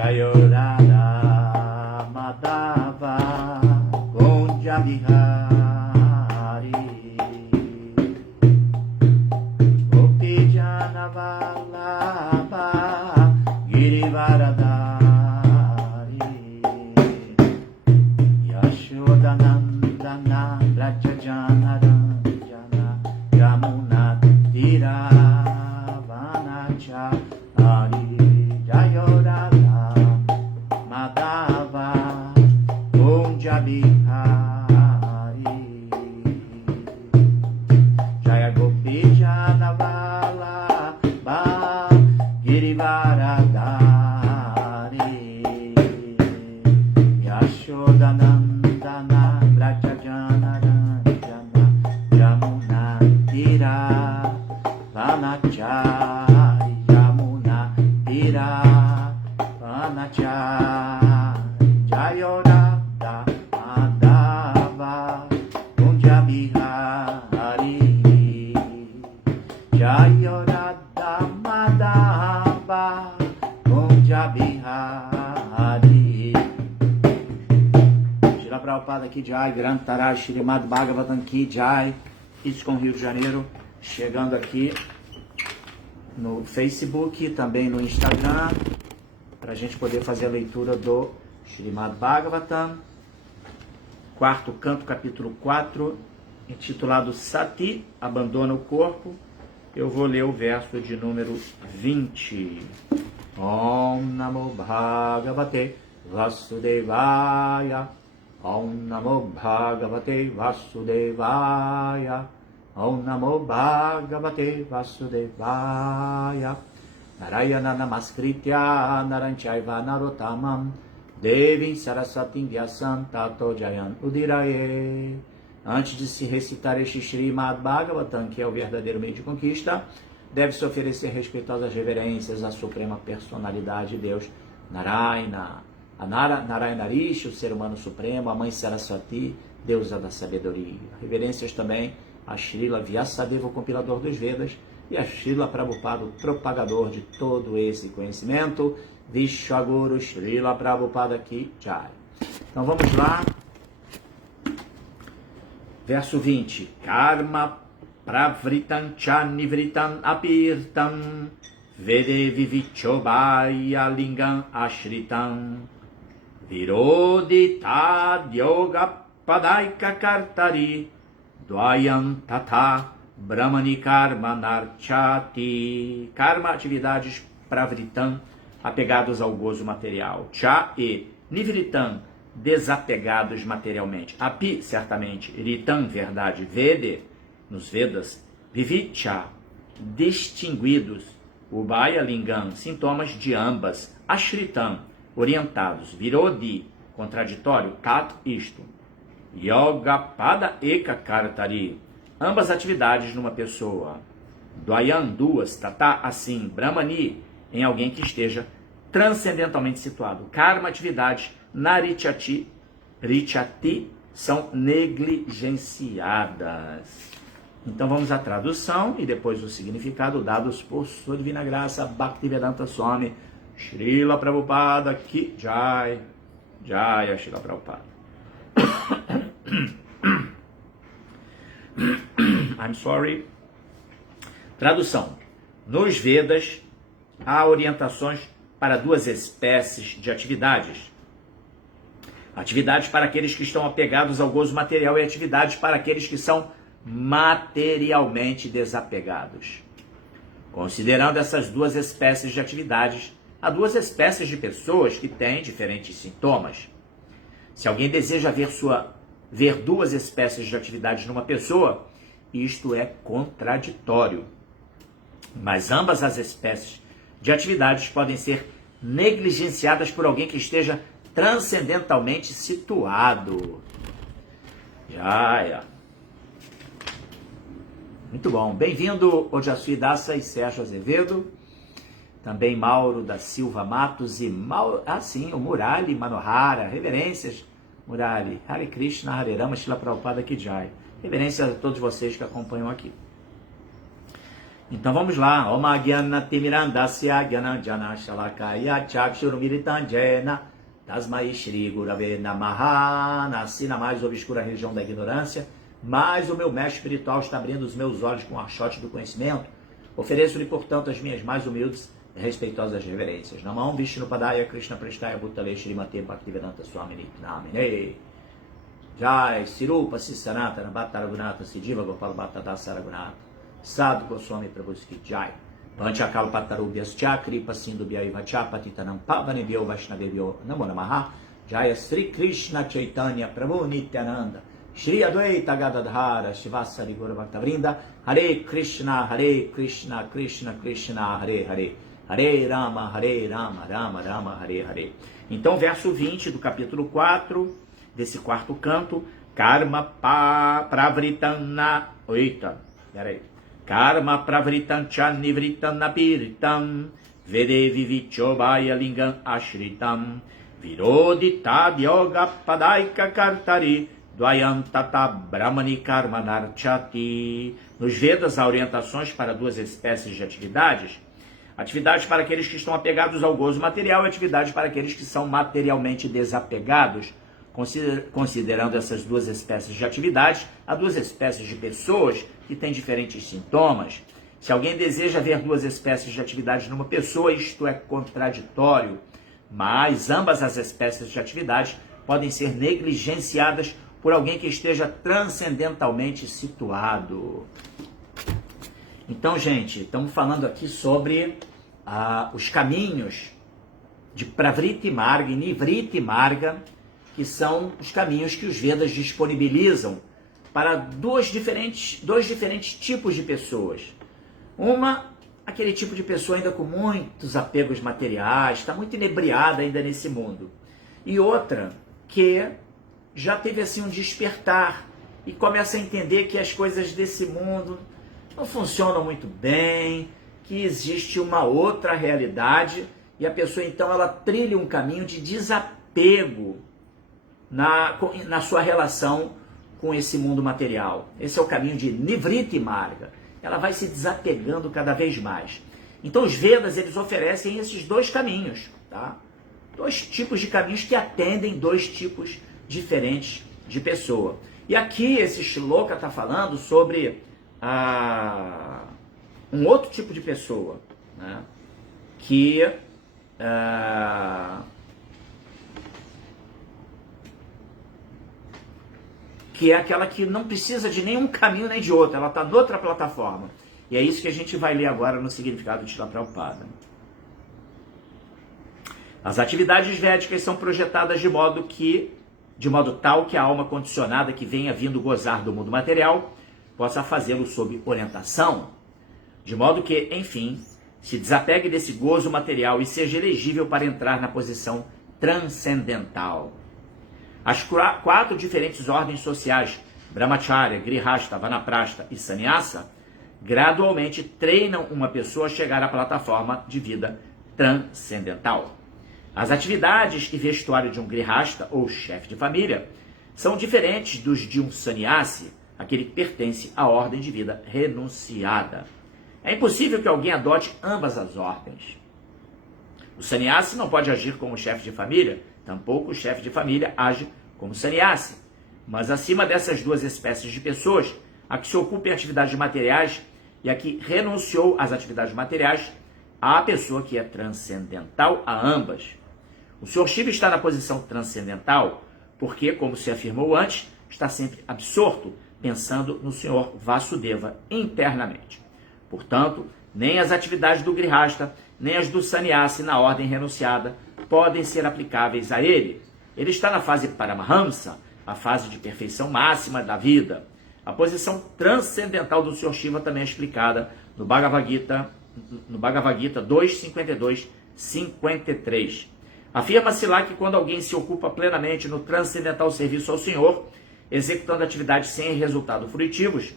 Jayorada Madhava Gonja Bihari Gopi Jana Vallabha Girivaradari Yashodanandana Braja Jana Ranjana Yamuna Tira Vanachari Jayorada Madhava Gonja Bihari Jaya Gopi Jana Vallabha Girivaradari Yashodanandana Braja Jana Ranjana Yamuna Tira Vanachari Yamuna Tira Vanachari Jayorada Madhava Gonja Bihari Jayorada Madhava Gonja Bihari. Shila Prabhupada Ki Jai, Grantaraj Shrimad Bhagavatam Ki Jai, ISKCON Rio de Janeiro, chegando aqui no Facebook e também no Instagram, para a gente poder fazer a leitura do Shrimad Bhagavatam, quarto canto, capítulo 4, intitulado Sati, abandona o corpo. Eu vou ler o verso de número 20. Om Namo Bhagavate Vasudevaya. Om Namo Bhagavate Vasudevaya. Om Namo Bhagavate Vasudevaya. Narayana Namaskritya Naranchayva Narottamam Devim Saraswatim Vyasam Tato Jayan Udiraye. Antes de se recitar este Shrimad Bhagavatam, que é o verdadeiro meio de conquista, deve-se oferecer respeitosas reverências à suprema personalidade de Deus, Narayana, a Narayana Rishi, o ser humano supremo, a mãe Saraswati, deusa da sabedoria. Reverências também a Srila Vyasadeva, o compilador dos Vedas, e a Srila Prabhupada, o propagador de todo esse conhecimento. Vishwaguru Srila Prabhupada Ki Jai. Então vamos lá. Verso 20. Karma pravritam cha nivritam apirtam vede vivichobhaya lingam ashritam virodita yoga padaika kartari dvayam tata brahmani karma narchati. Karma, atividades, pravritam, apegados ao gozo material, cha e nivritam, desapegados materialmente, api, certamente, ritam, verdade, vede, nos Vedas, vivicha, distinguidos, ubhaya lingam, sintomas de ambas, ashritam, orientados, virodi, contraditório, tat, isto, yoga pada eka kartari, ambas atividades numa pessoa, dvayam, duas, tata, assim, brahmani, em alguém que esteja transcendentalmente situado, karma, atividades, narichati, richati, são negligenciadas. Então vamos à tradução e depois o significado dados por sua divina graça, Bhaktivedanta Swami, Srila Prabhupada Ki Jai, Jai Srila Prabhupada. I'm sorry. Tradução. Nos Vedas há orientações para duas espécies de atividades. Atividades para aqueles que estão apegados ao gozo material e atividades para aqueles que são materialmente desapegados. Considerando essas duas espécies de atividades, há duas espécies de pessoas que têm diferentes sintomas. Se alguém deseja ver duas espécies de atividades numa pessoa, isto é contraditório. Mas ambas as espécies de atividades podem ser negligenciadas por alguém que esteja transcendentalmente situado. Jaya. Muito bom. Bem-vindo, Ojasui Dassa e Sérgio Azevedo. Também Mauro da Silva Matos e o Murali Manohara. Reverências, Murali. Hare Krishna, Hare Rama, Srila Prabhupada Ki Jai. Reverências a todos vocês que acompanham aqui. Então vamos lá. Om Gyana Timirandasya Gyananjana Shalakaya Chakshurumiritanjena Tasmai Shri Gurave Namaha. Nasci na mais obscura região da ignorância, mas o meu mestre espiritual está abrindo os meus olhos com o archote do conhecimento. Ofereço-lhe, portanto, as minhas mais humildes e respeitosas reverências. Namam Vishnu Padaya Krishna Prestaya Bhutale Srimate Bhaktivedanta Swami Nityanamine. Jai Sirupa Sisanatana Bhattara Gunata Sidiva Gopal Bhattata Saragunata Sadhu Goswami Prabhuski Jai Panchakal Patarubhyas Chakripa Sindubhya Vacha Patitanam Pavanebhyo Vaishnavebhyo Namo Namaha Jaya Sri Krishna Chaitanya Prabhu Nityananda Shri Advaita Gadadhara Shivasari Guru Bhaktavrinda Hare Krishna Krishna Krishna Hare Hare Hare Rama Rama Rama Hare Hare. Então verso 20 do capítulo 4 desse quarto canto, Karma Pravritana. Eita, peraí. Karma Pravritancha Nivritanapiritam Vede Vivichobaya Lingam Ashritam Virodita Yoga Padaika Kartari Dvayantata Brahmani Karma Narchati. Nos Vedas há orientações para duas espécies de atividades. Atividades para aqueles que estão apegados ao gozo material e atividades para aqueles que são materialmente desapegados. Considerando essas duas espécies de atividades, há duas espécies de pessoas que têm diferentes sintomas. Se alguém deseja ver duas espécies de atividades numa pessoa, isto é contraditório, mas ambas as espécies de atividades podem ser negligenciadas por alguém que esteja transcendentalmente situado. Então, gente, estamos falando aqui sobre os caminhos de Pravriti Marga e Nivriti Marga, que são os caminhos que os Vedas disponibilizam para dois diferentes tipos de pessoas. Uma, aquele tipo de pessoa ainda com muitos apegos materiais, está muito inebriada ainda nesse mundo. E outra, que já teve assim um despertar e começa a entender que as coisas desse mundo não funcionam muito bem, que existe uma outra realidade e a pessoa então ela trilha um caminho de desapego na sua relação com esse mundo material. Esse é o caminho de Nivriti Marga. Ela vai se desapegando cada vez mais. Então os Vedas, eles oferecem esses dois caminhos, tá? Dois tipos de caminhos que atendem dois tipos diferentes de pessoa. E aqui esse shloka está falando sobre um outro tipo de pessoa, né? Que é aquela que não precisa de nenhum caminho nem de outro, ela está noutra plataforma. E é isso que a gente vai ler agora no significado de Śrīla Prabhupada. As atividades védicas são projetadas de modo tal que a alma condicionada que venha vindo gozar do mundo material possa fazê-lo sob orientação, de modo que, enfim, se desapegue desse gozo material e seja elegível para entrar na posição transcendental. As 4 diferentes ordens sociais, Brahmacharya, Grihastha, Vanaprastha e Sannyasa, gradualmente treinam uma pessoa a chegar à plataforma de vida transcendental. As atividades e vestuário de um Grihastha, ou chefe de família, são diferentes dos de um Sannyasi, aquele que pertence à ordem de vida renunciada. É impossível que alguém adote ambas as ordens. O Sannyasi não pode agir como chefe de família, tampouco o chefe de família age como sannyasi. Mas acima dessas duas espécies de pessoas, a que se ocupa em atividades materiais e a que renunciou às atividades materiais, há a pessoa que é transcendental a ambas. O Sr. Shiva está na posição transcendental porque, como se afirmou antes, está sempre absorto, pensando no Sr. Vasudeva internamente. Portanto, nem as atividades do Grihastha, nem as do Sannyasi na ordem renunciada podem ser aplicáveis a ele. Ele está na fase Paramahamsa, a fase de perfeição máxima da vida. A posição transcendental do Sr. Shiva também é explicada no Bhagavad Gita 2.52-53. Afirma-se lá que quando alguém se ocupa plenamente no transcendental serviço ao Senhor, executando atividades sem resultados frutivos,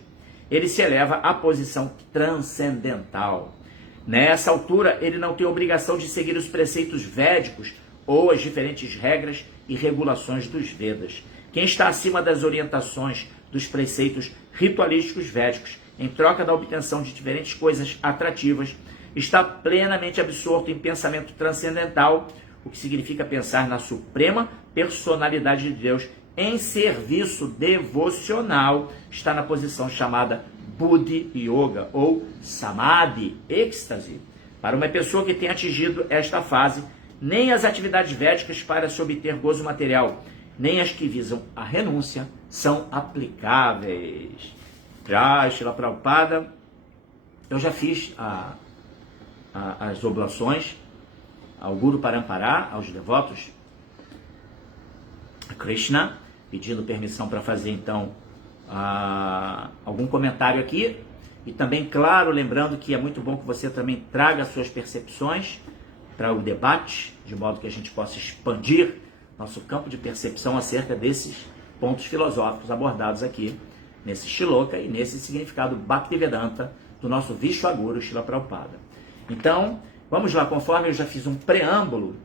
ele se eleva à posição transcendental. Nessa altura, ele não tem obrigação de seguir os preceitos védicos ou as diferentes regras e regulações dos Vedas. Quem está acima das orientações dos preceitos ritualísticos védicos em troca da obtenção de diferentes coisas atrativas, está plenamente absorto em pensamento transcendental, o que significa pensar na suprema personalidade de Deus em serviço devocional, está na posição chamada Buddhi Yoga ou Samadhi, êxtase. Para uma pessoa que tem atingido esta fase, nem as atividades védicas para se obter gozo material, nem as que visam a renúncia, são aplicáveis. Já, Srila Prabhupada, eu já fiz as oblações ao Guru Parampará, aos devotos a Krishna, pedindo permissão para fazer então algum comentário aqui, e também, claro, lembrando que é muito bom que você também traga suas percepções para o debate, de modo que a gente possa expandir nosso campo de percepção acerca desses pontos filosóficos abordados aqui nesse Shloka e nesse significado Bhaktivedanta do nosso Vishwaguru Srila Prabhupada. Então, vamos lá, conforme eu já fiz um preâmbulo,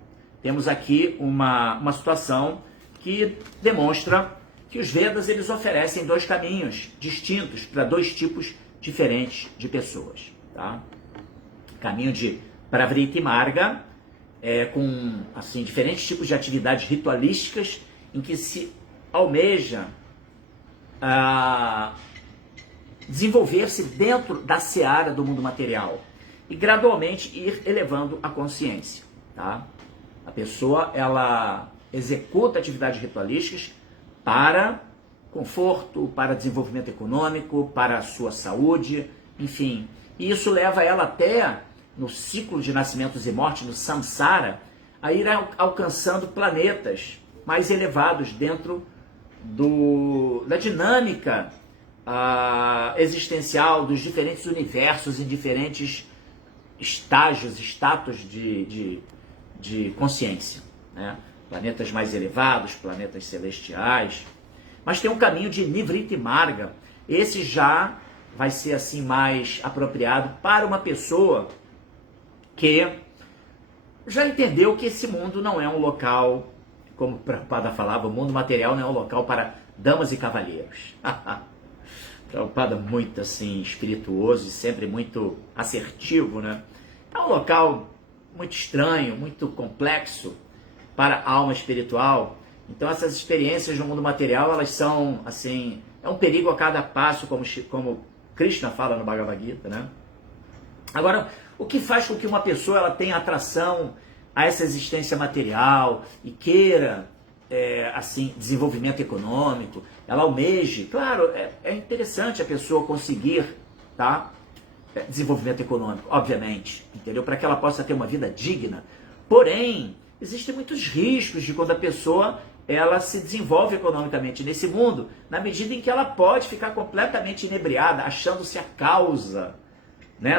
temos aqui uma situação que demonstra que os Vedas eles oferecem dois caminhos distintos para dois tipos diferentes de pessoas. Tá? Caminho de Pravriti Marga, com assim, diferentes tipos de atividades ritualísticas em que se almeja desenvolver-se dentro da seara do mundo material e gradualmente ir elevando a consciência. Tá? A pessoa ela executa atividades ritualísticas para conforto, para desenvolvimento econômico, para a sua saúde, enfim. E isso leva ela até, no ciclo de nascimentos e mortes, no samsara, a ir alcançando planetas mais elevados dentro da dinâmica existencial dos diferentes universos em diferentes estágios, status de consciência, né? Planetas mais elevados, planetas celestiais. Mas tem um caminho de Nivriti Marga. Esse já vai ser assim mais apropriado para uma pessoa que já entendeu que esse mundo não é um local, como o Prabhupada falava, o mundo material não é um local para damas e cavalheiros. Prabhupada muito assim espirituoso e sempre muito assertivo, né? É um local muito estranho, muito complexo para a alma espiritual. Então essas experiências no mundo material, elas são assim, é um perigo a cada passo, como Krishna fala no Bhagavad Gita, né? Agora, o que faz com que uma pessoa ela tenha atração a essa existência material e queira assim, desenvolvimento econômico, ela almeje, claro, é interessante a pessoa conseguir, tá? Desenvolvimento econômico, obviamente, entendeu? Para que ela possa ter uma vida digna. Porém, existem muitos riscos de quando a pessoa ela se desenvolve economicamente nesse mundo, na medida em que ela pode ficar completamente inebriada, achando-se a causa, né,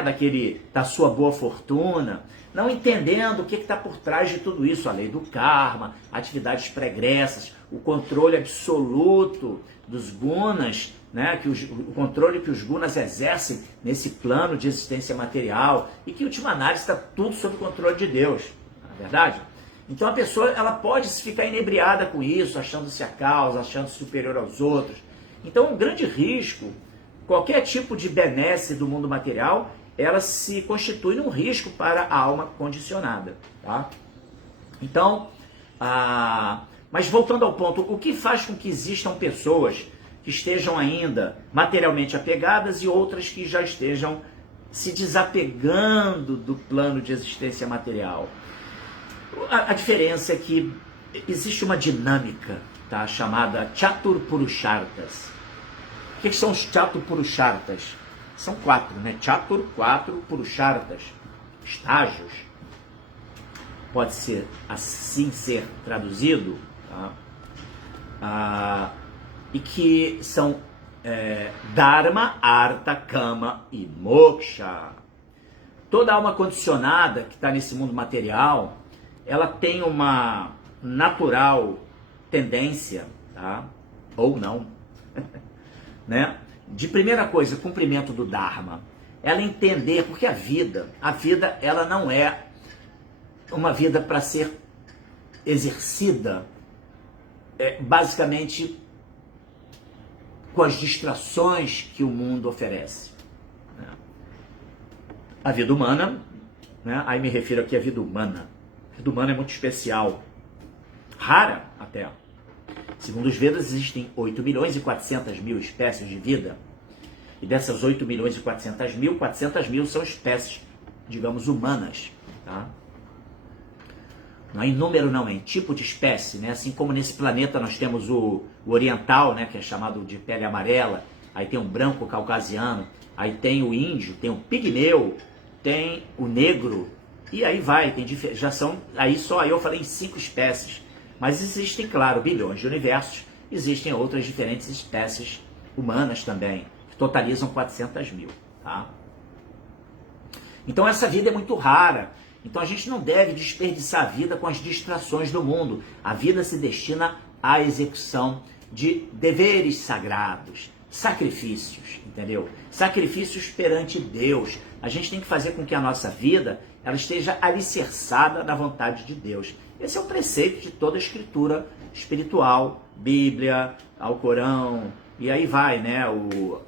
da sua boa fortuna, não entendendo o que está por trás de tudo isso, a lei do karma, atividades pregressas, o controle absoluto dos gunas, né, o controle que os gunas exercem nesse plano de existência material e que, em última análise, está tudo sob o controle de Deus, não é verdade? Então a pessoa ela pode ficar inebriada com isso, achando-se a causa, achando-se superior aos outros. Então um grande risco, qualquer tipo de benesse do mundo material, ela se constitui num risco para a alma condicionada. Tá? Então, mas voltando ao ponto, o que faz com que existam pessoas que estejam ainda materialmente apegadas e outras que já estejam se desapegando do plano de existência material? A diferença é que existe uma dinâmica, tá, chamada Chaturpurushartas. O que são os Chaturpurushartas? São 4, né? Chatur, 4, Purushartas, estágios. Pode ser assim ser traduzido, tá? E que são Dharma, Artha, Kama e Moksha. Toda alma condicionada que está nesse mundo material, ela tem uma natural tendência, tá? Ou não, né? De primeira coisa, cumprimento do Dharma. Ela entender, porque a vida ela não é uma vida para ser exercida basicamente com as distrações que o mundo oferece. A vida humana, né? Aí me refiro aqui à vida humana. A vida humana é muito especial, rara até. Segundo os Vedas, existem 8.400.000 espécies de vida. E dessas 8.400.000, 400.000 são espécies, digamos, humanas. Tá? Não é em número, não, é em tipo de espécie. Né? Assim como nesse planeta nós temos o oriental, né, que é chamado de pele amarela, aí tem o branco caucasiano, aí tem o índio, tem o pigmeu, tem o negro, e aí vai, tem, já são, aí só eu falei em 5 espécies. Mas existem, claro, bilhões de universos, existem outras diferentes espécies humanas também, que totalizam 400.000, tá? Então essa vida é muito rara, então a gente não deve desperdiçar a vida com as distrações do mundo. A vida se destina à execução de deveres sagrados, sacrifícios, entendeu? Sacrifícios perante Deus. A gente tem que fazer com que a nossa vida ela esteja alicerçada na vontade de Deus. Esse é o preceito de toda a escritura espiritual, Bíblia, Alcorão, e aí vai, né?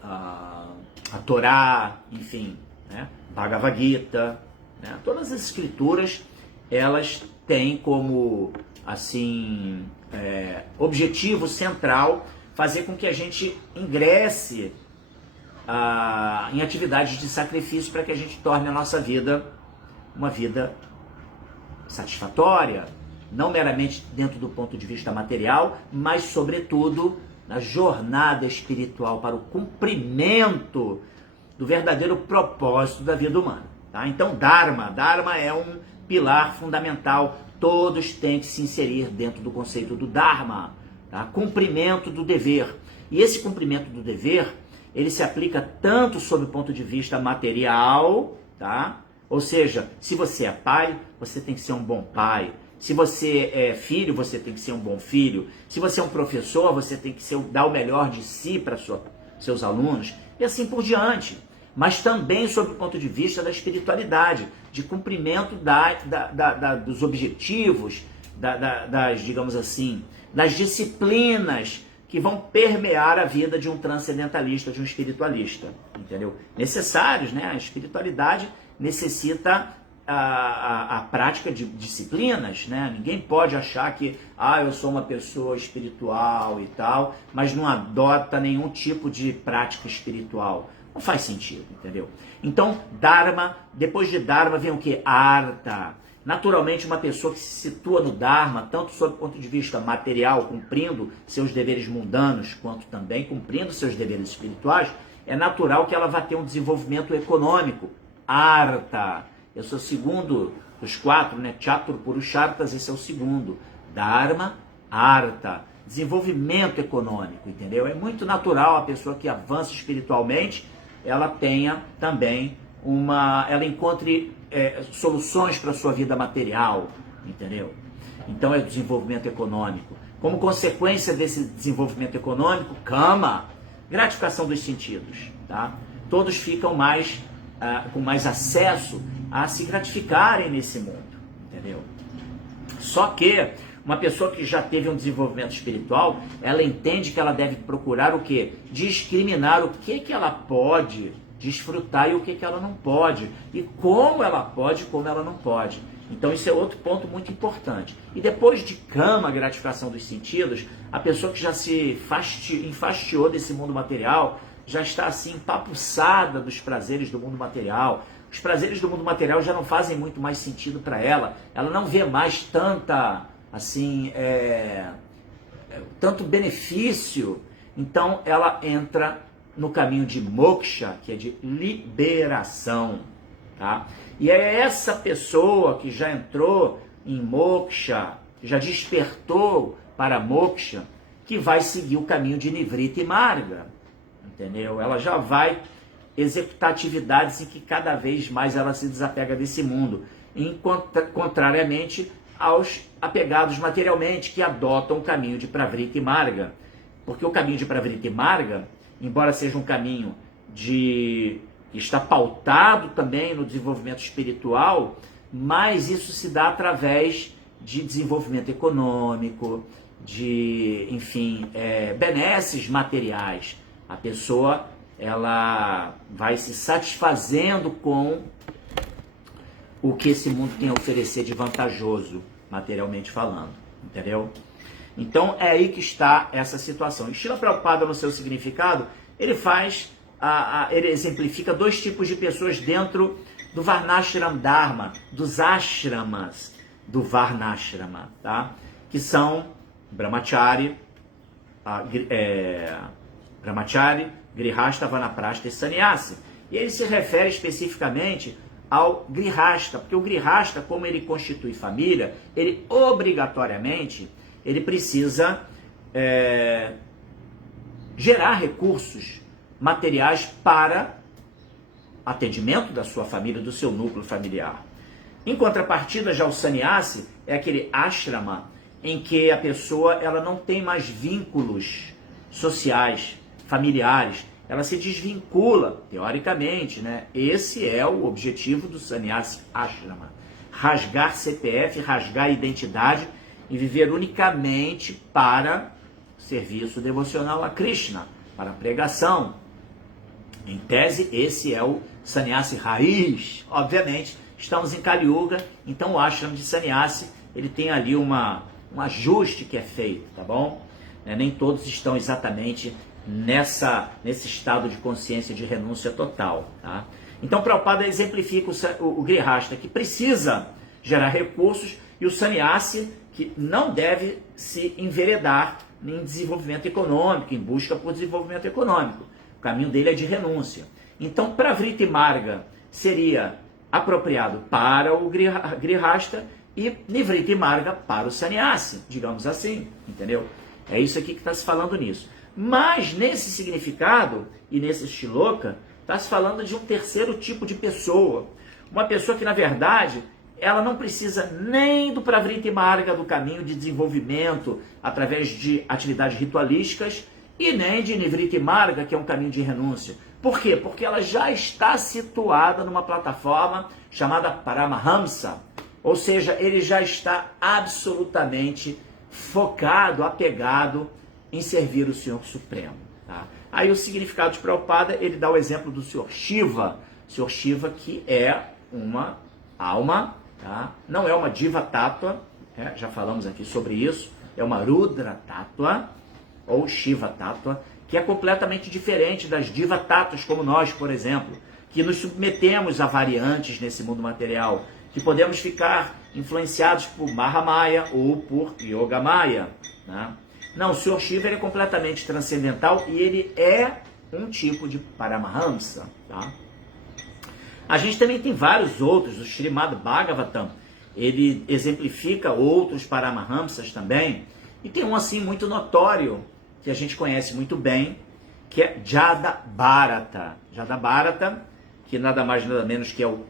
A Torá, enfim, né? Bhagavad Gita, né? Todas as escrituras, elas têm como, assim, objetivo central fazer com que a gente ingresse em atividades de sacrifício para que a gente torne a nossa vida uma vida satisfatória, não meramente dentro do ponto de vista material, mas sobretudo na jornada espiritual para o cumprimento do verdadeiro propósito da vida humana. Tá? Então, Dharma é um pilar fundamental, todos têm que se inserir dentro do conceito do Dharma, tá? Cumprimento do dever. E esse cumprimento do dever, ele se aplica tanto sob o ponto de vista material, tá? Ou seja, se você é pai, você tem que ser um bom pai. Se você é filho, você tem que ser um bom filho. Se você é um professor, você tem que dar o melhor de si para seus alunos. E assim por diante. Mas também sob o ponto de vista da espiritualidade, de cumprimento dos objetivos, digamos assim, das disciplinas que vão permear a vida de um transcendentalista, de um espiritualista. Entendeu? Necessários, né? A espiritualidade necessita a prática de disciplinas, né? Ninguém pode achar que eu sou uma pessoa espiritual e tal, mas não adota nenhum tipo de prática espiritual. Não faz sentido, entendeu? Então, Dharma, depois de Dharma vem o que? Artha. Naturalmente, uma pessoa que se situa no Dharma, tanto sob o ponto de vista material, cumprindo seus deveres mundanos, quanto também cumprindo seus deveres espirituais, é natural que ela vá ter um desenvolvimento econômico. Artha. Esse é o segundo dos 4, né? Chatur Purusharthas, esse é o segundo. Dharma, Artha. Desenvolvimento econômico, entendeu? É muito natural a pessoa que avança espiritualmente, ela tenha também ela encontre soluções para a sua vida material, entendeu? Então é o desenvolvimento econômico. Como consequência desse desenvolvimento econômico, kama, gratificação dos sentidos, tá? Todos ficam com mais acesso a se gratificarem nesse mundo, entendeu? Só que uma pessoa que já teve um desenvolvimento espiritual, ela entende que ela deve procurar o quê? Discriminar o que ela pode desfrutar e o que ela não pode. E como ela pode e como ela não pode. Então isso é outro ponto muito importante. E depois de kama, gratificação dos sentidos, a pessoa que já se enfastiou desse mundo material, já está assim empapuçada dos prazeres do mundo material. Os prazeres do mundo material já não fazem muito mais sentido para ela. Ela não vê mais tanto benefício. Então ela entra no caminho de moksha, que é de liberação, tá? E é essa pessoa que já entrou em moksha, já despertou para moksha, que vai seguir o caminho de Nivriti Marga, entendeu? Ela já vai executar atividades em que cada vez mais ela se desapega desse mundo, contrariamente aos apegados materialmente, que adotam o caminho de Pravriti Marga. Porque o caminho de Pravriti Marga, embora seja um caminho que está pautado também no desenvolvimento espiritual, mas isso se dá através de desenvolvimento econômico, de, enfim, benesses materiais. A pessoa ela vai se satisfazendo com o que esse mundo tem a oferecer de vantajoso, materialmente falando, entendeu? Então é aí que está essa situação. E Srila Prabhupada, no seu significado, ele ele exemplifica dois tipos de pessoas dentro do Varnashram Dharma, dos ashramas do Varnashrama, tá? Que são Brahmachari, Grihasta, Vanaprastha e Sannyasi. E ele se refere especificamente ao Grihasta, porque o Grihasta, como ele constitui família, ele obrigatoriamente ele precisa gerar recursos materiais para atendimento da sua família, do seu núcleo familiar. Em contrapartida, já o sannyasi é aquele ashrama em que a pessoa ela não tem mais vínculos sociais, familiares, ela se desvincula, teoricamente, né? Esse é o objetivo do sannyasi ashrama. Rasgar CPF, rasgar identidade e viver unicamente para serviço devocional a Krishna, para a pregação. Em tese, esse é o sannyasi raiz. Obviamente, estamos em Kali Yuga, então o ashram de sannyasi, ele tem ali um ajuste que é feito, tá bom? Nem todos estão exatamente nesse estado de consciência de renúncia total, tá? Então, Prabhupada exemplifica o Grihasta, que precisa gerar recursos, e o sannyasi, que não deve se enveredar em desenvolvimento econômico, em busca por desenvolvimento econômico. O caminho dele é de renúncia. Então, Pravriti Marga seria apropriado para o Grihasta e Nivriti Marga para o sannyasi, digamos assim, entendeu? É isso aqui que está se falando nisso. Mas, nesse significado, e nesse shloka, está se falando de um terceiro tipo de pessoa. Uma pessoa que, na verdade, ela não precisa nem do Pravriti Marga, do caminho de desenvolvimento através de atividades ritualísticas, e nem de Nivriti Marga, que é um caminho de renúncia. Por quê? Porque ela já está situada numa plataforma chamada Paramahamsa, ou seja, ele já está absolutamente focado, apegado em servir o Senhor Supremo. Tá? Aí o significado de Prabhupada, ele dá o exemplo do Senhor Shiva, que é uma alma, tá? Não é uma Diva Tattva, já falamos aqui sobre isso, é uma Rudra Tattva, ou Shiva Tattva, que é completamente diferente das Diva Tattvas, como nós, por exemplo, que nos submetemos a variantes nesse mundo material, que podemos ficar influenciados por Mahamaya ou por Yogamaya, né? Não, o Sr. Shiva ele é completamente transcendental e ele é um tipo de Paramahamsa, tá? A gente também tem vários outros, o Srimad Bhagavatam, ele exemplifica outros Paramahamsas também, e tem um assim muito notório, que a gente conhece muito bem, que é Jada Bharata. Jada Bharata, que nada mais nada menos que é o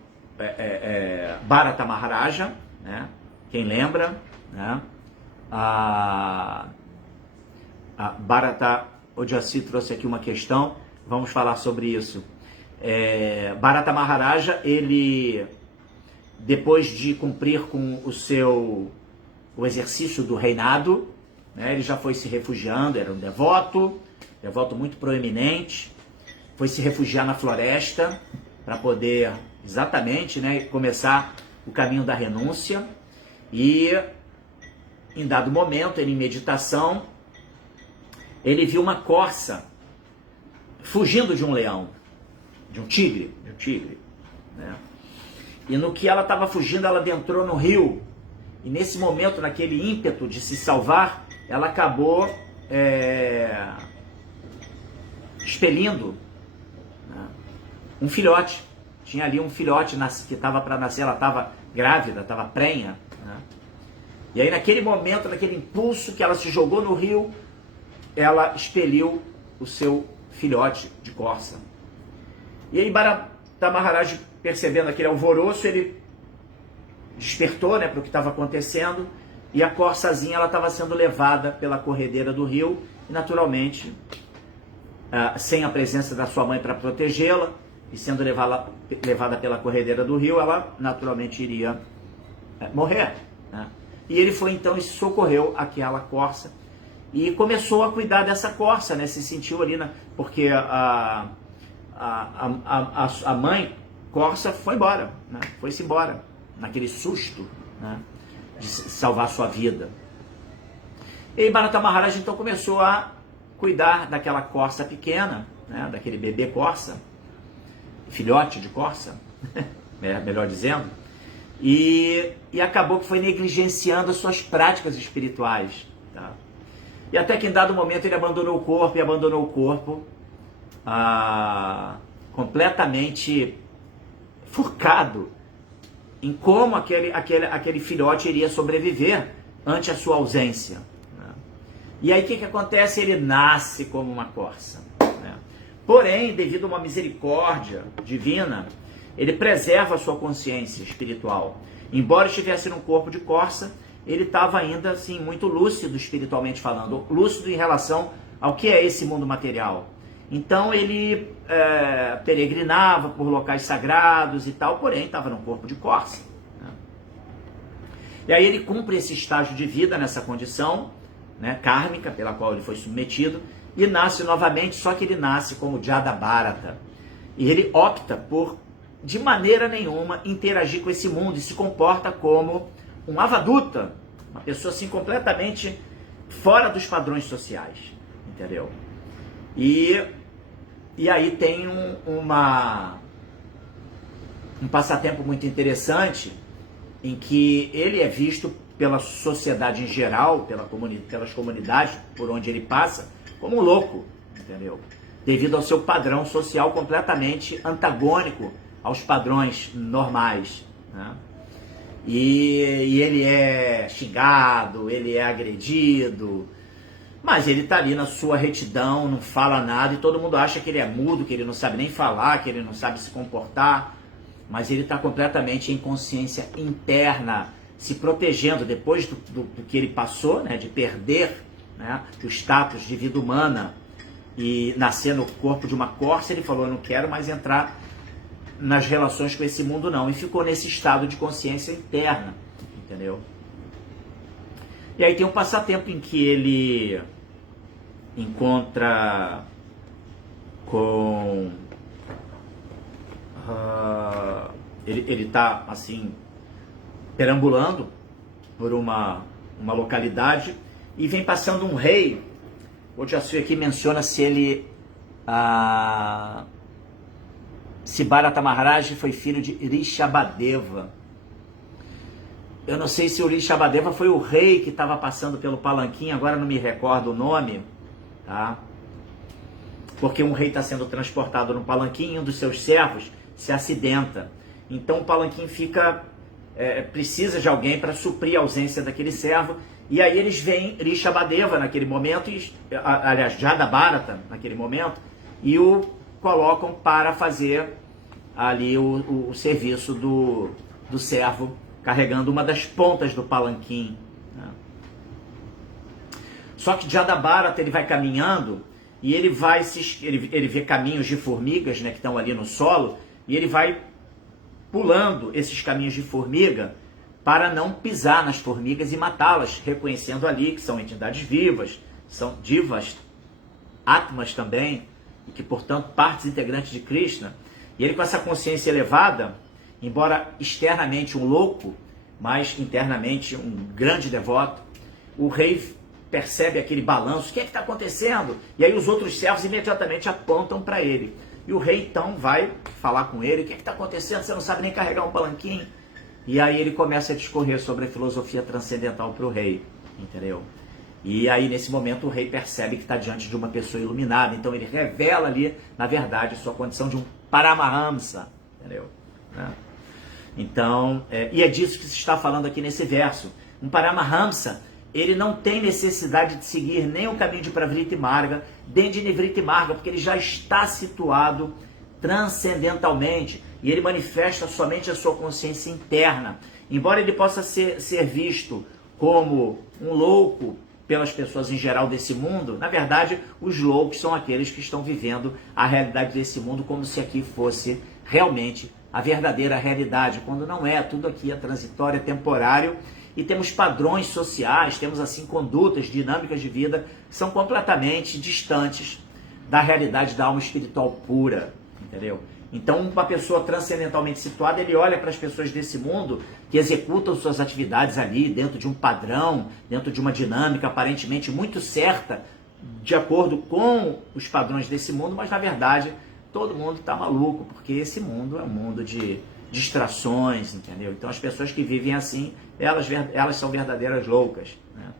Bharata Maharaja, né? Quem lembra, né? A Bharata, o Jaci trouxe aqui uma questão, vamos falar sobre isso. Bharata Maharaja, ele, depois de cumprir com o exercício do reinado, né, ele já foi se refugiando, era um devoto muito proeminente, foi se refugiar na floresta para poder exatamente, né, começar o caminho da renúncia, e em dado momento, ele em meditação, ele viu uma corça fugindo de um leão, de um tigre, né? E no que ela estava fugindo, ela adentrou no rio, e nesse momento, naquele ímpeto de se salvar, ela acabou expelindo, né, um filhote. Tinha ali um filhote que estava para nascer, ela estava grávida, estava prenha, né? E aí naquele momento, naquele impulso que ela se jogou no rio, ela expeliu o seu filhote de corça. E aí Bharata Maharaj, percebendo aquele alvoroço, ele despertou, né, para o que estava acontecendo, e a corçazinha ela estava sendo levada pela corredeira do rio, e naturalmente, sem a presença da sua mãe para protegê-la, e sendo levada pela corredeira do rio, ela naturalmente iria morrer, né? E ele foi então e socorreu aquela corça, e começou a cuidar dessa corça, né? Se sentiu ali, porque a mãe corça foi embora, né? Foi-se embora. naquele susto, né, de salvar sua vida. E Bharata Maharaj então começou a cuidar daquela corça pequena, né, daquele bebê corça, filhote de corça, melhor dizendo, e acabou que foi negligenciando as suas práticas espirituais. Tá? E até que em dado momento ele abandonou o corpo completamente furcado em como aquele filhote iria sobreviver ante a sua ausência. Né? E aí o que acontece? Ele nasce como uma corça. Né? Porém, devido a uma misericórdia divina, ele preserva a sua consciência espiritual. Embora estivesse num corpo de corça, ele estava ainda assim muito lúcido espiritualmente falando, lúcido em relação ao que é esse mundo material. Então ele peregrinava por locais sagrados e tal, porém estava num corpo de corça. Né? E aí ele cumpre esse estágio de vida nessa condição, né, kármica pela qual ele foi submetido, e nasce novamente, só que ele nasce como Jadabharata. E ele opta por, de maneira nenhuma, interagir com esse mundo e se comporta como um avaduta, uma pessoa assim completamente fora dos padrões sociais, entendeu? E aí tem um passatempo muito interessante em que ele é visto pela sociedade em geral, pelas comunidades por onde ele passa, como um louco, entendeu? Devido ao seu padrão social completamente antagônico aos padrões normais, né? E ele é xingado, ele é agredido, mas ele está ali na sua retidão, não fala nada, e todo mundo acha que ele é mudo, que ele não sabe nem falar, que ele não sabe se comportar, mas ele está completamente em consciência interna, se protegendo depois do que ele passou, né, de perder, né, o status de vida humana e nascer no corpo de uma corça. Ele falou: eu não quero mais entrar nas relações com esse mundo não, e ficou nesse estado de consciência interna, entendeu? E aí tem um passatempo em que ele encontra com... ele está assim, perambulando por uma localidade e vem passando um rei. O Jassu aqui menciona se ele... se Bharata Maharaj foi filho de Rishabhadeva. Eu não sei se o Rishabhadeva foi o rei que estava passando pelo palanquim, agora não me recordo o nome, tá? Porque um rei está sendo transportado no palanquim e um dos seus servos se acidenta. Então o palanquim precisa de alguém para suprir a ausência daquele servo, e aí eles veem Rishabhadeva naquele momento, aliás, Jadabharata naquele momento, e o colocam para fazer ali o serviço do servo, carregando uma das pontas do palanquim. Né? Só que Jadabharata, ele vai caminhando e ele vê caminhos de formigas, né, que estão ali no solo, e ele vai pulando esses caminhos de formiga para não pisar nas formigas e matá-las, reconhecendo ali que são entidades vivas, são divas, atmas também, e que, portanto, partes integrantes de Krishna. E ele, com essa consciência elevada, embora externamente um louco, mas internamente um grande devoto, o rei percebe aquele balanço. O que é que está acontecendo? E aí os outros servos imediatamente apontam para ele. E o rei então vai falar com ele: o que é que está acontecendo? Você não sabe nem carregar um palanquim? E aí ele começa a discorrer sobre a filosofia transcendental para o rei, entendeu? E aí, nesse momento, o rei percebe que está diante de uma pessoa iluminada. Então, ele revela ali, na verdade, sua condição de um Paramahamsa, entendeu? Então, e é disso que se está falando aqui nesse verso. Um Paramahamsa, ele não tem necessidade de seguir nem o caminho de Pravriti Marga, nem de Nivriti Marga, porque ele já está situado transcendentalmente, e ele manifesta somente a sua consciência interna. Embora ele possa ser visto como um louco pelas pessoas em geral desse mundo, na verdade, os loucos são aqueles que estão vivendo a realidade desse mundo como se aqui fosse realmente a verdadeira realidade, quando não é. Tudo aqui é transitório, é temporário, e temos padrões sociais, temos assim condutas, dinâmicas de vida que são completamente distantes da realidade da alma espiritual pura, entendeu? Então, uma pessoa transcendentalmente situada, ele olha para as pessoas desse mundo que executam suas atividades ali, dentro de um padrão, dentro de uma dinâmica aparentemente muito certa, de acordo com os padrões desse mundo, mas na verdade todo mundo está maluco, porque esse mundo é um mundo de distrações, entendeu? Então as pessoas que vivem assim, elas são verdadeiras loucas, né?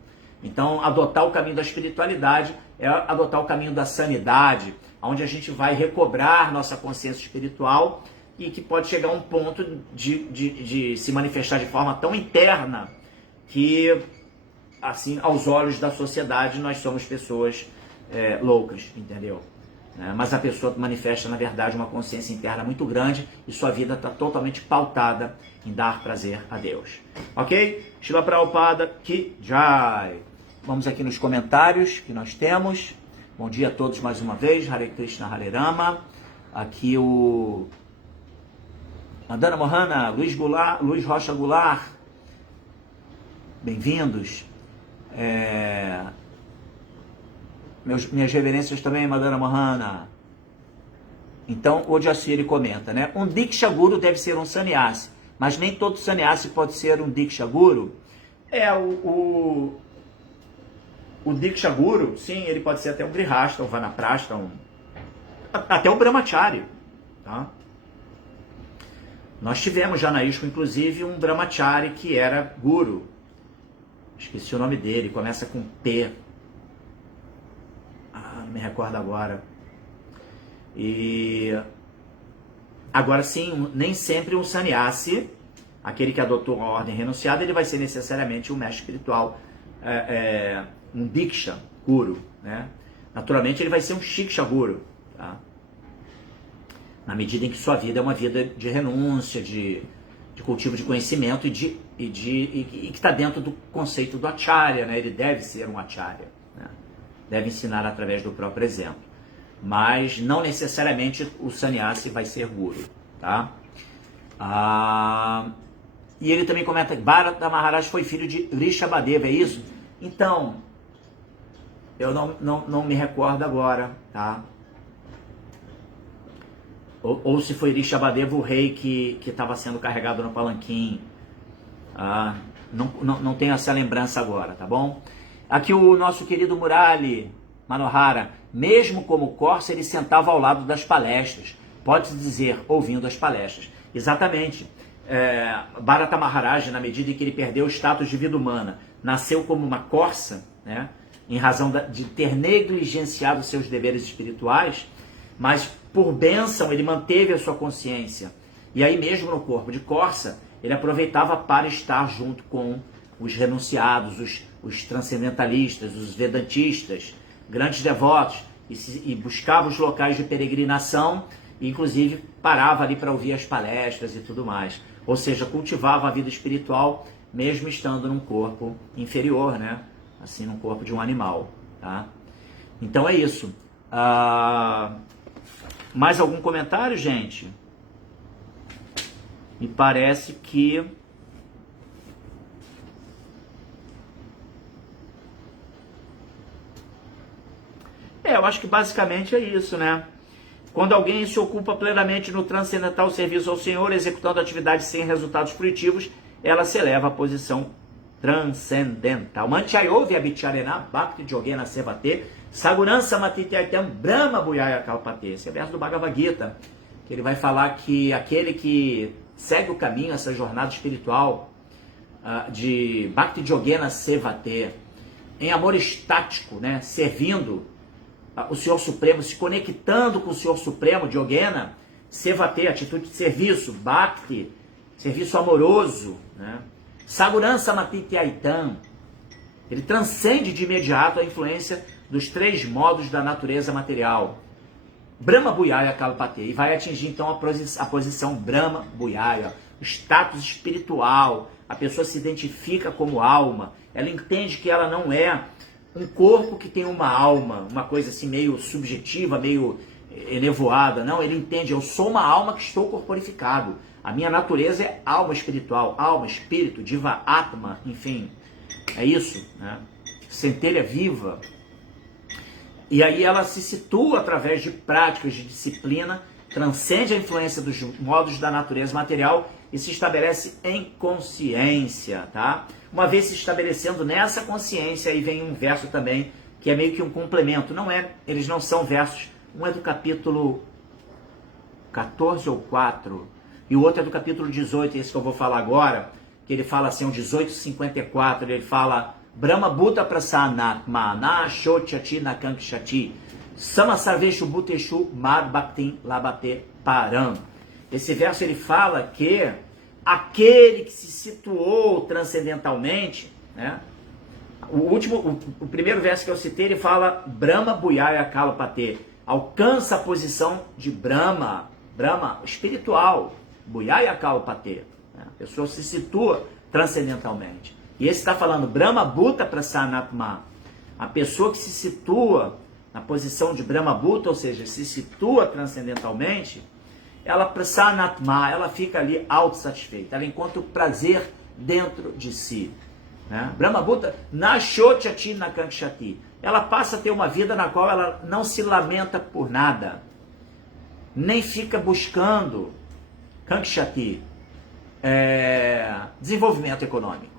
Então adotar o caminho da espiritualidade é adotar o caminho da sanidade, onde a gente vai recobrar nossa consciência espiritual e que pode chegar a um ponto de se manifestar de forma tão interna que, assim, aos olhos da sociedade, nós somos pessoas loucas, entendeu? Mas a pessoa manifesta, na verdade, uma consciência interna muito grande e sua vida está totalmente pautada em dar prazer a Deus. Ok? Shila Prabhupada Ki Jai. Vamos aqui nos comentários que nós temos. Bom dia a todos mais uma vez. Hare Krishna, Hare Rama. Aqui o Mandana Mohana, Luiz Rocha Goulart. Bem-vindos. Minhas reverências também, Madana Mohana. Então, o Odiassi, ele comenta, né? Um Diksha Guru deve ser um sannyasi, mas nem todo sannyasi pode ser um Diksha Guru. O Diksha Guru, sim, ele pode ser até um Grihasta, um Vanaprastha, até um Brahmachari, tá? Nós tivemos já na ISKCON, inclusive, um Brahmachari que era Guru. Esqueci o nome dele, começa com P. Não me recordo agora. E agora sim, nem sempre um sannyasi, aquele que adotou uma ordem renunciada, ele vai ser necessariamente um mestre espiritual, um Diksha Guru, né? Naturalmente ele vai ser um Shiksha Guru, tá? Na medida em que sua vida é uma vida de renúncia, de cultivo de conhecimento e que está dentro do conceito do Acharya, né? Ele deve ser um Acharya, né? Deve ensinar através do próprio exemplo. Mas não necessariamente o sannyasi vai ser guru, tá? E ele também comenta que Bharata Maharaj foi filho de Rishabhadeva, é isso? Então, eu não me recordo agora, tá? Ou se foi Rishabhadeva, o rei que estava sendo carregado no palanquim. Não tenho essa lembrança agora, tá bom? Aqui o nosso querido Murali Manohara, mesmo como Corsa, ele sentava ao lado das palestras. Pode-se dizer, ouvindo as palestras. Exatamente. Bharata Maharaj, na medida em que ele perdeu o status de vida humana, nasceu como uma Corsa, né? Em razão de ter negligenciado seus deveres espirituais, mas por bênção ele manteve a sua consciência. E aí mesmo no corpo de Corsa, ele aproveitava para estar junto com os renunciados, os transcendentalistas, os vedantistas, grandes devotos, e buscava os locais de peregrinação, e inclusive parava ali para ouvir as palestras e tudo mais. Ou seja, cultivava a vida espiritual mesmo estando num corpo inferior, né? Assim, num corpo de um animal, tá? Então é isso. Mais algum comentário, gente? Me parece que... eu acho que basicamente é isso, né? Quando alguém se ocupa plenamente no transcendental serviço ao Senhor, executando atividades sem resultados fruitivos, ela se eleva à posição transcendental. Manchayovya Bicharena Bhakti Yogena Sevate Sagurança Matityatam Brahma Bhuyaya Kalpate. Esse é o verso do Bhagavad Gita, que ele vai falar que aquele que segue o caminho, essa jornada espiritual de Bhakti Yogena Sevate, em amor estático, né, servindo o Senhor Supremo, se conectando com o Senhor Supremo, Yogena Sevate, atitude de serviço, Bhakti, serviço amoroso, né? Sagurança Matityaitam, ele transcende de imediato a influência dos três modos da natureza material. Brahma Bhuyaya Kalpate, e vai atingir então a posição Brahma Bhuyaya, o status espiritual. A pessoa se identifica como alma, ela entende que ela não é um corpo que tem uma alma, uma coisa assim meio subjetiva, meio enevoada. Não, ele entende, eu sou uma alma que estou corporificado. A minha natureza é alma espiritual, alma, espírito, diva, atma, enfim. É isso, né? Centelha viva. E aí ela se situa através de práticas de disciplina transcende a influência dos modos da natureza material e se estabelece em consciência, tá? Uma vez se estabelecendo nessa consciência, aí vem um verso também, que é meio que um complemento, eles não são versos, um é do capítulo 14 ou 4, e o outro é do capítulo 18, esse que eu vou falar agora, que ele fala assim, o 18:54, ele fala, Brahma Bhuta Prasanatma, Na Shochati Nakankshati, Sama Sarveshu Bhuteshu Mad Bhaktin Labate Param. Esse verso ele fala que aquele que se situou transcendentalmente, né? O primeiro verso que eu citei, ele fala Brahma Bhuyaya Kalapate, alcança a posição de Brahma espiritual, Bhuyaya Kalapate, né? A pessoa se situa transcendentalmente. E esse está falando Brahma Bhuta Prasanatma, a pessoa que se situa na posição de Brahma Bhuta, ou seja, se situa transcendentalmente, ela prasanatma, ela fica ali autossatisfeita, ela encontra o prazer dentro de si. Né? Brahma Bhuta nashochati nakankshati, ela passa a ter uma vida na qual ela não se lamenta por nada, nem fica buscando kankshati, desenvolvimento econômico.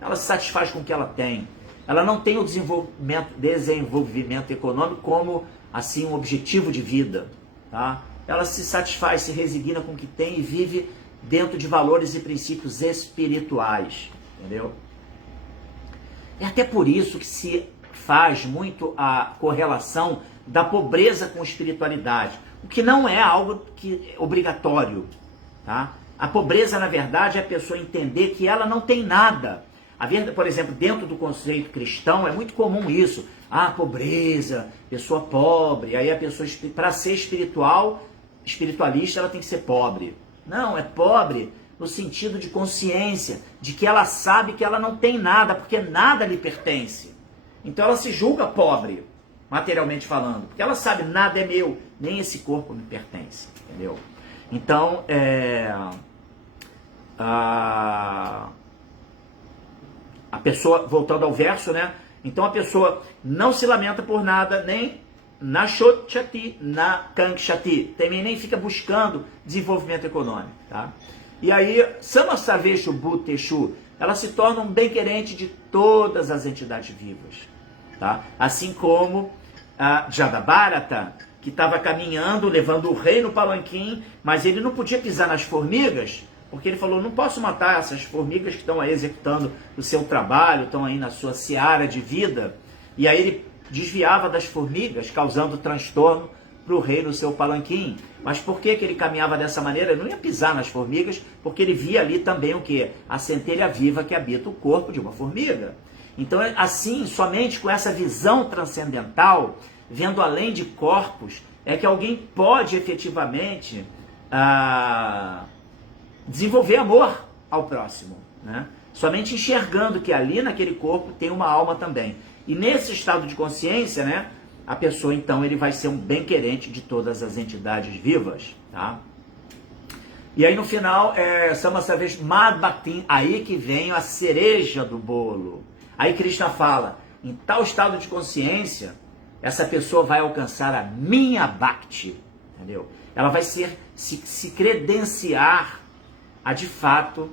Ela se satisfaz com o que ela tem. Ela não tem o desenvolvimento econômico como assim um objetivo de vida, tá? Ela se satisfaz, se resigna com o que tem e vive dentro de valores e princípios espirituais, entendeu? É até por isso que se faz muito a correlação da pobreza com espiritualidade, o que não é algo obrigatório, tá? A pobreza, na verdade, é a pessoa entender que ela não tem nada. Por exemplo, dentro do conceito cristão, é muito comum isso. Pobreza, pessoa pobre. Aí a pessoa, para ser espiritualista, ela tem que ser pobre. Não, é pobre no sentido de consciência, de que ela sabe que ela não tem nada, porque nada lhe pertence. Então ela se julga pobre, materialmente falando, porque ela sabe, nada é meu, nem esse corpo me pertence, entendeu? Então, a pessoa, voltando ao verso, né? Então a pessoa não se lamenta por nada, nem na shochati, na kankshati, também nem fica buscando desenvolvimento econômico, tá? E aí, sama sarveshu bhuteshu, ela se torna um bem-querente de todas as entidades vivas, tá? Assim como a Jadabharata, que estava caminhando, levando o rei no palanquim, mas ele não podia pisar nas formigas, porque ele falou, não posso matar essas formigas que estão aí executando o seu trabalho, estão aí na sua seara de vida. E aí ele desviava das formigas, causando transtorno para o rei no seu palanquim. Mas por que ele caminhava dessa maneira? Ele não ia pisar nas formigas, porque ele via ali também o quê? A centelha viva que habita o corpo de uma formiga. Então, assim, somente com essa visão transcendental, vendo além de corpos, é que alguém pode efetivamente desenvolver amor ao próximo, né? Somente enxergando que ali naquele corpo tem uma alma também. E nesse estado de consciência, né, a pessoa então ele vai ser um bem-querente de todas as entidades vivas, tá? E aí no final, Mad Bhaktin, aí que vem a cereja do bolo. Aí Krishna fala, em tal estado de consciência, essa pessoa vai alcançar a minha Bhakti, entendeu? Ela vai se credenciar a de fato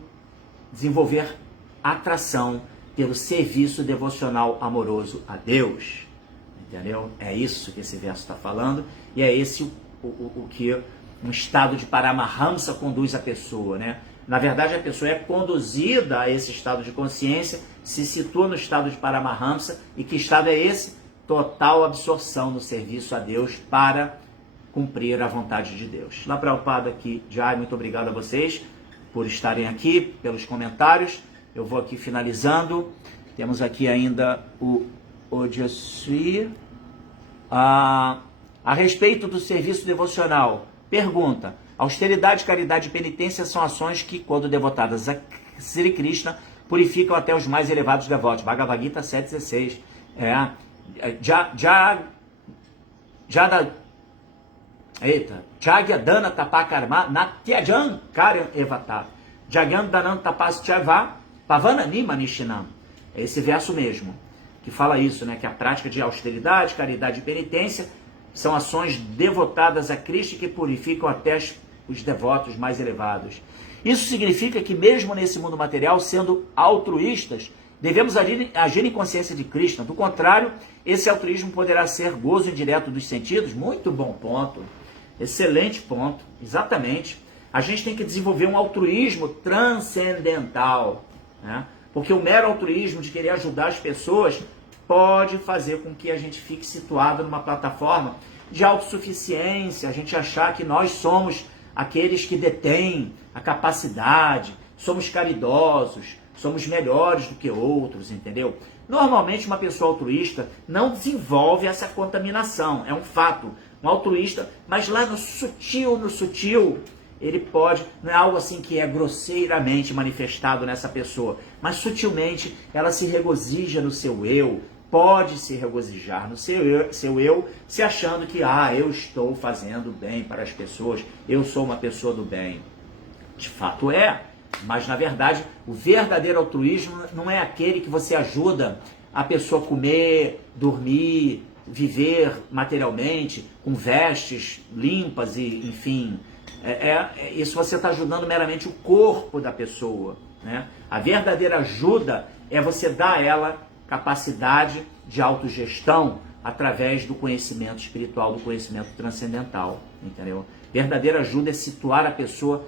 desenvolver atração pelo serviço devocional amoroso a Deus, entendeu? É isso que esse verso está falando, e é esse o que um estado de Paramahamsa conduz a pessoa, né? Na verdade, a pessoa é conduzida a esse estado de consciência, se situa no estado de Paramahamsa, e que estado é esse? Total absorção no serviço a Deus para cumprir a vontade de Deus. Shila Prabhupada aqui, Jai, muito obrigado a vocês por estarem aqui, pelos comentários. Eu vou aqui finalizando. Temos aqui ainda o Ojasvi. A respeito do serviço devocional, pergunta: austeridade, caridade e penitência são ações que, quando devotadas a Sri Krishna, purificam até os mais elevados devotos. Bhagavad Gita 7.16. Jagya dana tapakarma natyajan karyam evata. Jagyan danan tapaschava pavanani manishinam. É esse verso mesmo que fala isso, né? Que a prática de austeridade, caridade e penitência São ações devotadas a Krishna que purificam até os devotos mais elevados. Isso significa que mesmo nesse mundo material, sendo altruístas, devemos agir em consciência de Krishna. Do contrário, esse altruísmo poderá ser gozo indireto dos sentidos. Muito bom ponto. Excelente ponto. Exatamente. A gente tem que desenvolver um altruísmo transcendental, né? Porque o mero altruísmo de querer ajudar as pessoas pode fazer com que a gente fique situado numa plataforma de autossuficiência, a gente achar que nós somos aqueles que detêm a capacidade, somos caridosos, somos melhores do que outros, entendeu? Normalmente uma pessoa altruísta não desenvolve essa contaminação, é um fato. Um altruísta, mas lá no sutil, ele pode, não é algo assim que é grosseiramente manifestado nessa pessoa, mas sutilmente ela se regozija no seu eu, pode se regozijar no seu eu, se achando que, eu estou fazendo bem para as pessoas, eu sou uma pessoa do bem. De fato é, mas na verdade o verdadeiro altruísmo não é aquele que você ajuda a pessoa a comer, dormir, viver materialmente, com vestes limpas e, enfim, isso você está ajudando meramente o corpo da pessoa, né? A verdadeira ajuda é você dar a ela capacidade de autogestão através do conhecimento espiritual, do conhecimento transcendental, entendeu? Verdadeira ajuda é situar a pessoa,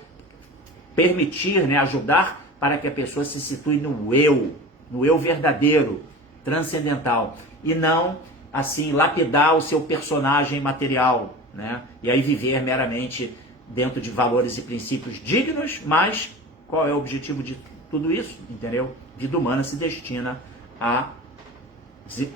permitir, né, ajudar para que a pessoa se situe no eu verdadeiro, transcendental, e não, assim, lapidar o seu personagem material, né? E aí viver meramente dentro de valores e princípios dignos, mas qual é o objetivo de tudo isso, entendeu? Vida humana se destina a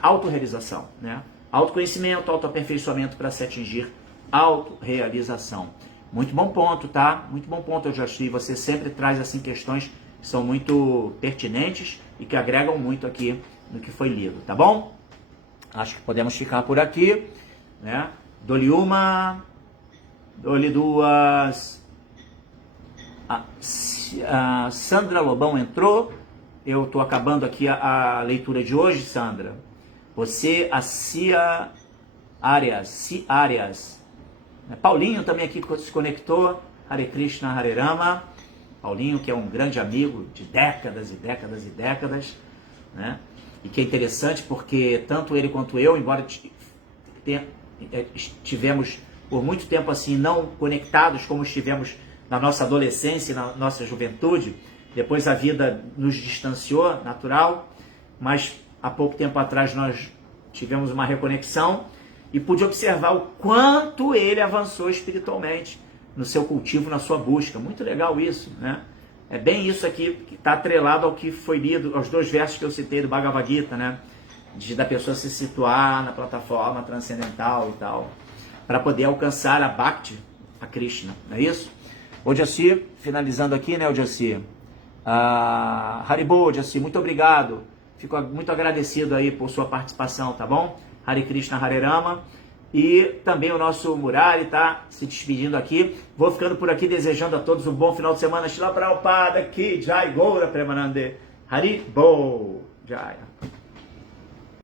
autorrealização, né? Autoconhecimento, autoaperfeiçoamento para se atingir autorrealização. Muito bom ponto, tá? Muito bom ponto, Jaci. Você sempre traz assim questões que são muito pertinentes e que agregam muito aqui no que foi lido, tá bom? Acho que podemos ficar por aqui, né? Dou-lhe uma, dou-lhe duas. A Sandra Lobão entrou. Eu estou acabando aqui a leitura de hoje, Sandra. Você, a Cia Arias. Paulinho também aqui se conectou. Hare Krishna, Hare Rama. Paulinho, que é um grande amigo de décadas e décadas e décadas, né? E que é interessante porque tanto ele quanto eu, embora estivemos por muito tempo assim não conectados como estivemos na nossa adolescência e na nossa juventude, depois a vida nos distanciou, natural, mas há pouco tempo atrás nós tivemos uma reconexão e pude observar o quanto ele avançou espiritualmente no seu cultivo, na sua busca. Muito legal isso, né? É bem isso aqui que está atrelado ao que foi lido, aos 2 versos que eu citei do Bhagavad Gita, né? Da pessoa se situar na plataforma transcendental e tal, para poder alcançar a Bhakti, a Krishna, não é isso? Ô Jaci, finalizando aqui, né, ô Jaci? Haribo, Jaci, muito obrigado. Fico muito agradecido aí por sua participação, tá bom? Hare Krishna, Hare Rama. E também o nosso Murari tá se despedindo aqui. Vou ficando por aqui desejando a todos um bom final de semana. Shila Prabhupada, Ki Jai, Goura Premanande, Haribo, Jai.